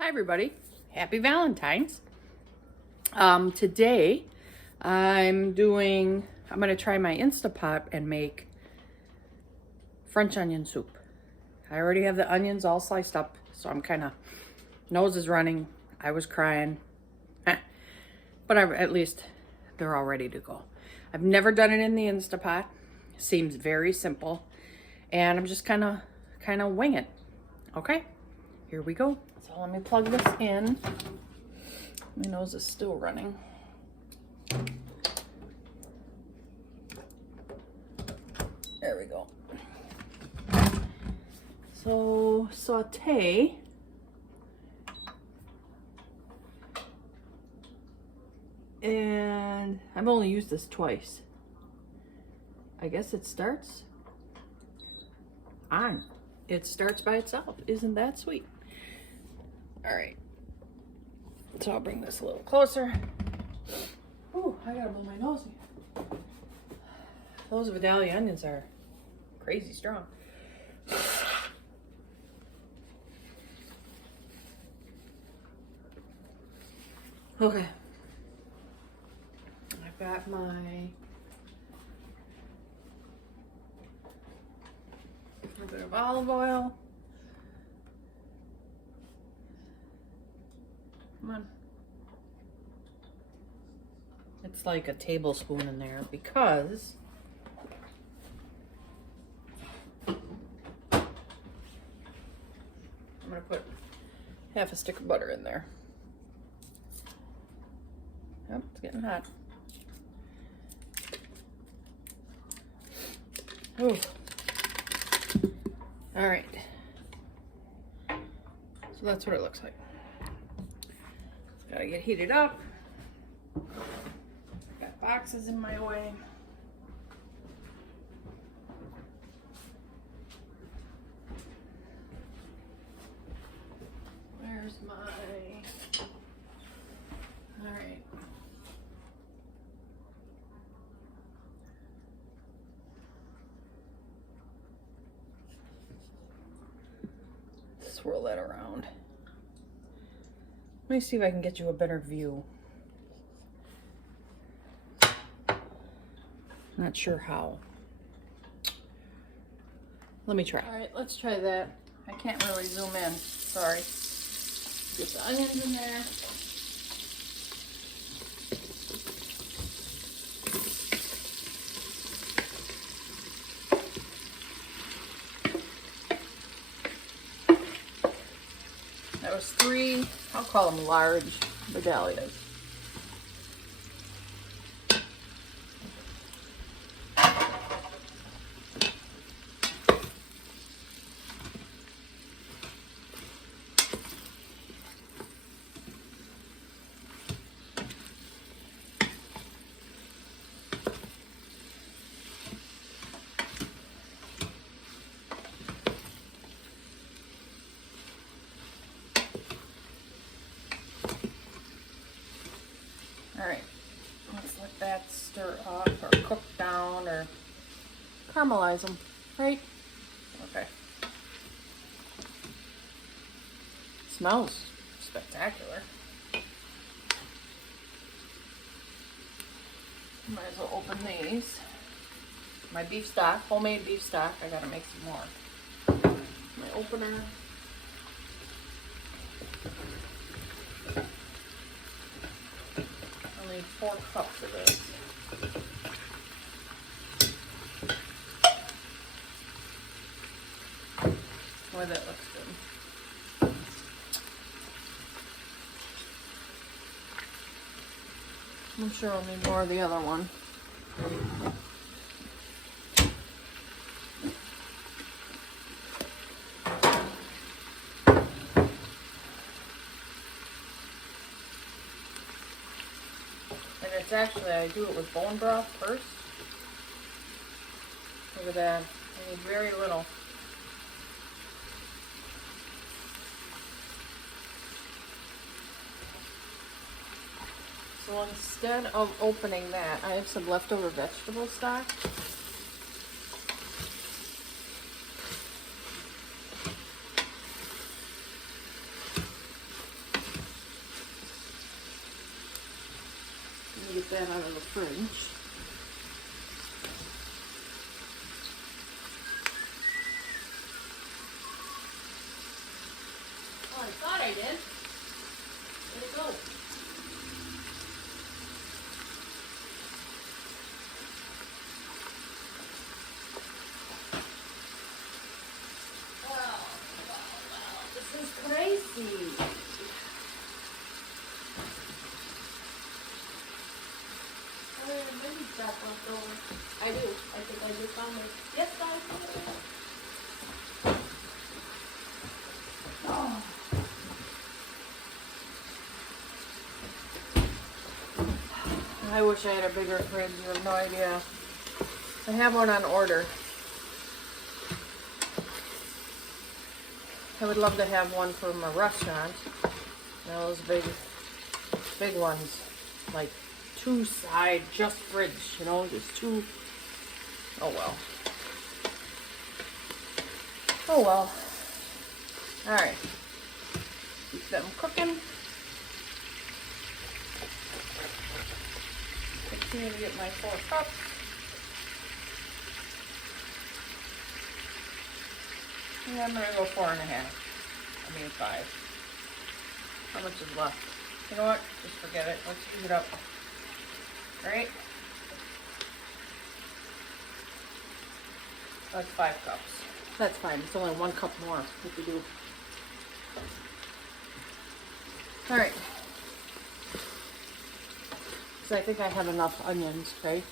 Hi everybody, happy Valentines. Today I'm gonna try my Instapot and make French onion soup. I already have the onions all sliced up, so I'm kind of, nose is running, I was crying, but at least they're all ready to go. I've never done it in the Instapot. Seems very simple, and I'm just kind of wing it. Okay, here we go. So let me plug this in. My nose is still running. There we go. So saute. And I've only used this twice. I guess it starts on. It starts by itself. Isn't that sweet? All right. So I'll bring this a little closer. Ooh, I gotta blow my nose. Those Vidalia onions are crazy strong. Okay. I've got my a bit of olive oil. Come on. It's like a tablespoon in there because I'm gonna put half a stick of butter in there. Yep, it's getting hot. Ooh. All right. So that's what it looks like. It's gotta get heated up. Got boxes in my way. Where's my... All right. Swirl that around. Let me see if I can get you a better view. Not sure how. Let me try. All right, let's try that. I can't really zoom in, sorry. Get the onions in there. That was 3, I'll call them large Vidalias. All right, let's let that stir up or cook down or caramelize them, right? Okay. Smells spectacular. Might as well open these. My beef stock, homemade beef stock. I gotta make some more. My opener. I need 4 cups of this. Boy, that looks good. I'm sure I'll need more of the other one. And it's actually, I do it with bone broth first. Look at that. I need very little. So instead of opening that, I have some leftover vegetable stock. get that out of the fridge. Oh, I thought I did. Where'd it go? Wow, this is crazy. Left over. I do. I think I just found it. Yes, I found it. Oh. I wish I had a bigger fridge. You have no idea. I have one on order. I would love to have one from a restaurant. Those big ones, like two side, just fridge, you know, just two. Oh well. Oh well. Alright. Keep them cooking. Continue to get my 4 cups. Yeah, I'm gonna go 4.5. I mean 5. How much is left? You know what? Just forget it. Let's use it up. Right? That's 5 cups. That's fine. It's only 1 cup more if we do. Alright. So I think I have enough onions, right?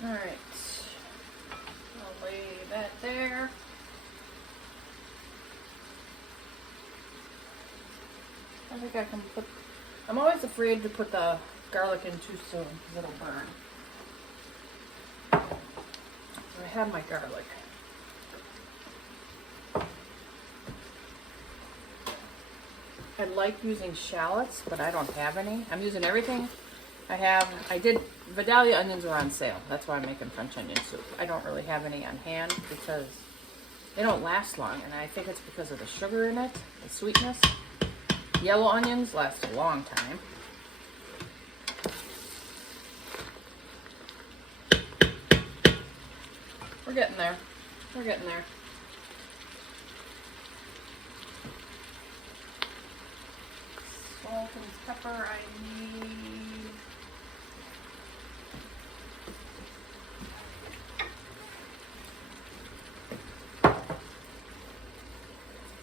Alright, I'll lay that there. I think I can put, I'm always afraid to put the garlic in too soon because it'll burn. So I have my garlic. I like using shallots, but I don't have any. I'm using everything. I did, Vidalia onions are on sale. That's why I'm making French onion soup. I don't really have any on hand because they don't last long, and I think it's because of the sugar in it, the sweetness. Yellow onions last a long time. We're getting there. We're getting there. Salt and pepper I need.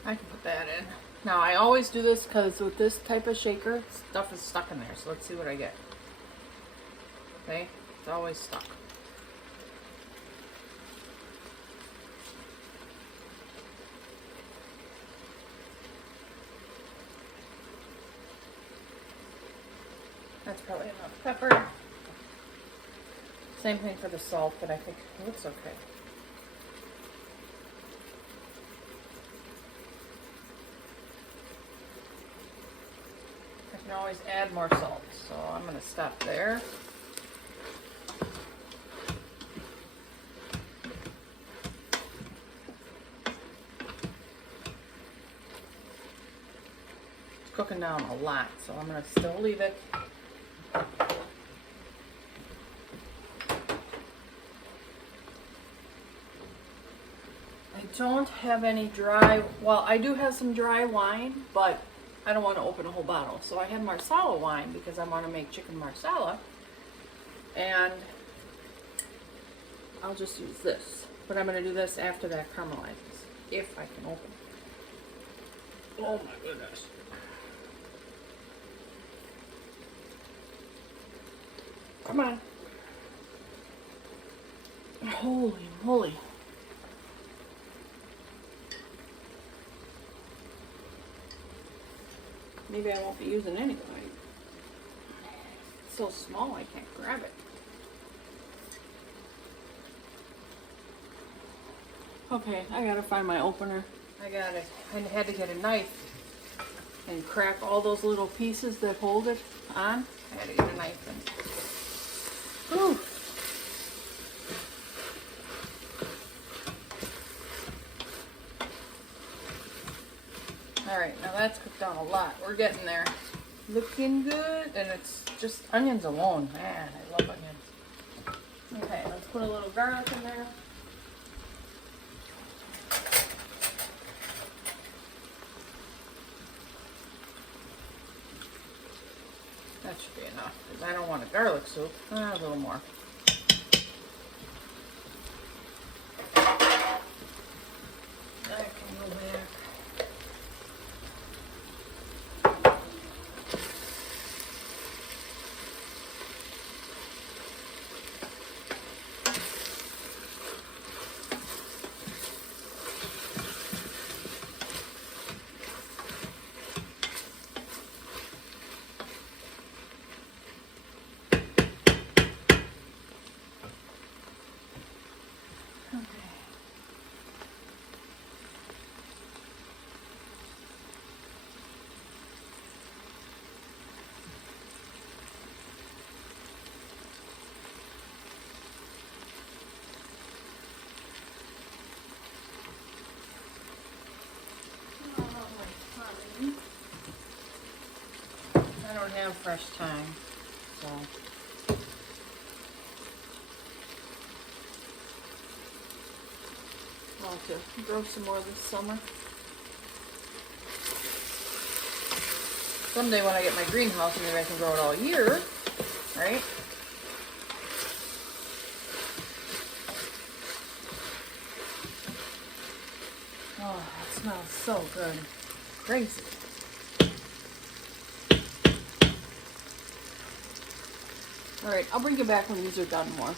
I can put that in. Now I always do this because with this type of shaker, stuff is stuck in there. So let's see what I get. Okay, it's always stuck. That's probably enough pepper. Same thing for the salt, but I think it looks okay. I can always add more salt, so I'm going to stop there. It's cooking down a lot, so I'm going to still leave it. I don't have any dry, well, I do have some dry wine, but I don't want to open a whole bottle. So I have Marsala wine because I want to make chicken Marsala. And I'll just use this. But I'm going to do this after that caramelizes, if I can open it. Oh my goodness. Come on. Holy moly. Maybe I won't be using any wine. It's so small I can't grab it. Okay, I gotta find my opener. I got it. I had to get a knife. and crack all those little pieces that hold it on. I had to get a knife and whew. All right, now that's cooked down a lot. We're getting there. Looking good, and it's just onions alone. Man, I love onions. Okay, let's put a little garlic in there. That should be enough, because I don't want a garlic soup. A little more. That can go back. I don't have fresh thyme, so I'll have to grow some more this summer. Someday when I get my greenhouse, maybe I can grow it all year, right? Oh, that smells so good. Crazy. All right, I'll bring you back when these are done more.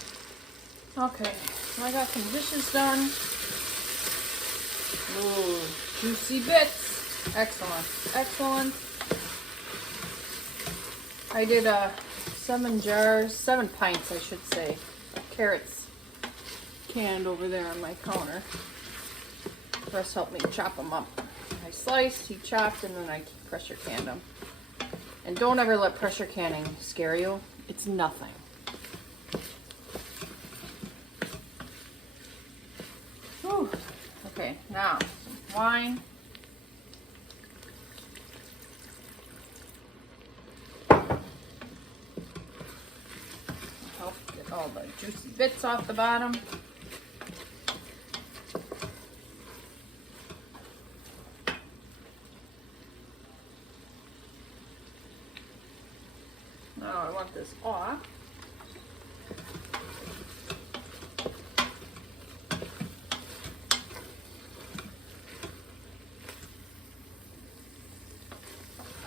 Okay, so I got some dishes done. Ooh, juicy bits. Excellent, excellent. I did 7 pints, I should say, of carrots canned over there on my counter. Russ helped me chop them up. I sliced, he chopped, and then I pressure canned them. And don't ever let pressure canning scare you. It's nothing. Whew. Okay, now some wine. Help get all the juicy bits off the bottom. Now I want this off.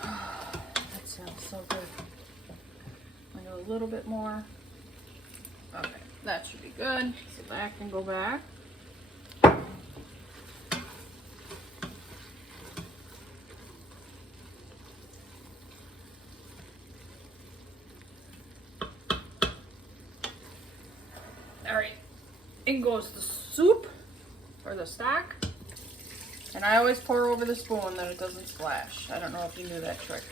That sounds so good. I'll do a little bit more. Okay, that should be good. So that can go back. Alright, in goes the soup, or the stock, and I always pour over the spoon that it doesn't splash. I don't know if you knew that trick.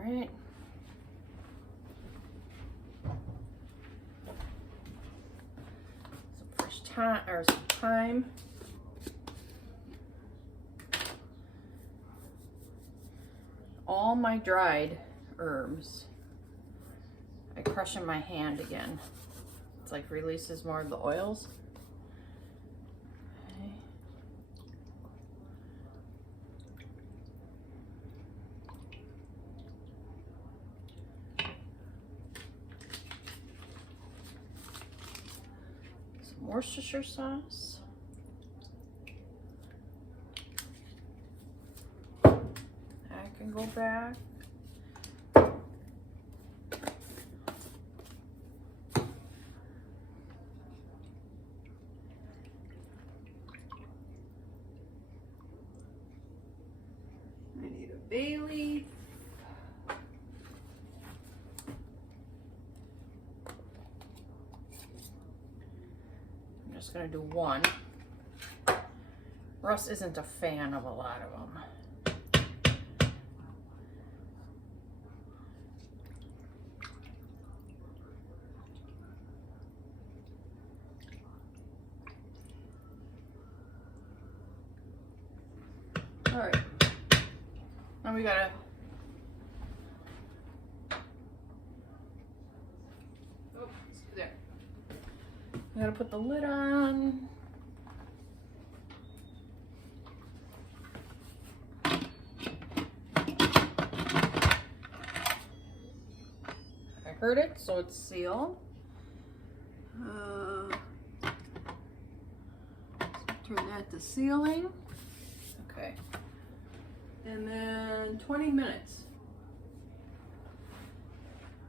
Alright. Some fresh thyme, or some thyme. All my dried herbs I crush in my hand again. It's like releases more of the oils. Okay. Some Worcestershire sauce. That can go back. Bay leaf. I'm just going to do one. Russ isn't a fan of a lot of them. All right, now we gotta, oh, there. We gotta put the lid on. I heard it, so it's sealed. Turn that to sealing. Okay. And then 20 minutes.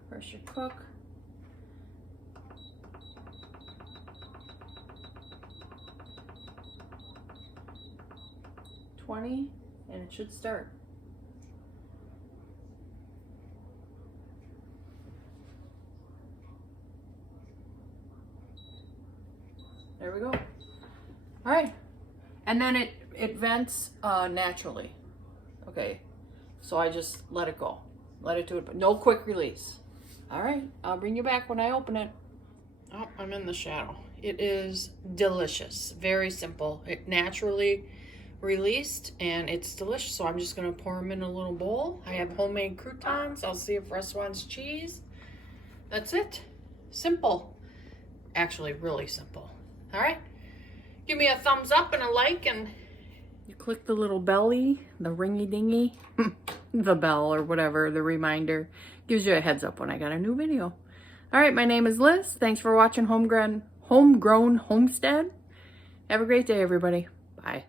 Pressure cook. And it should start. There we go. All right. And then it vents naturally. Okay. So I just let it go. Let it do it, but no quick release. All right. I'll bring you back when I open it. Oh, I'm in the shadow. It is delicious. Very simple. It naturally released and it's delicious. So I'm just going to pour them in a little bowl. I have homemade croutons. I'll see if Russ wants cheese. That's it. Simple. Actually, really simple. All right. Give me a thumbs up and a like, and you click the little belly, the ringy dingy, the bell or whatever, the reminder. Gives you a heads up when I got a new video. All right, my name is Liz. Thanks for watching Homegrown Homestead. Have a great day, everybody. Bye.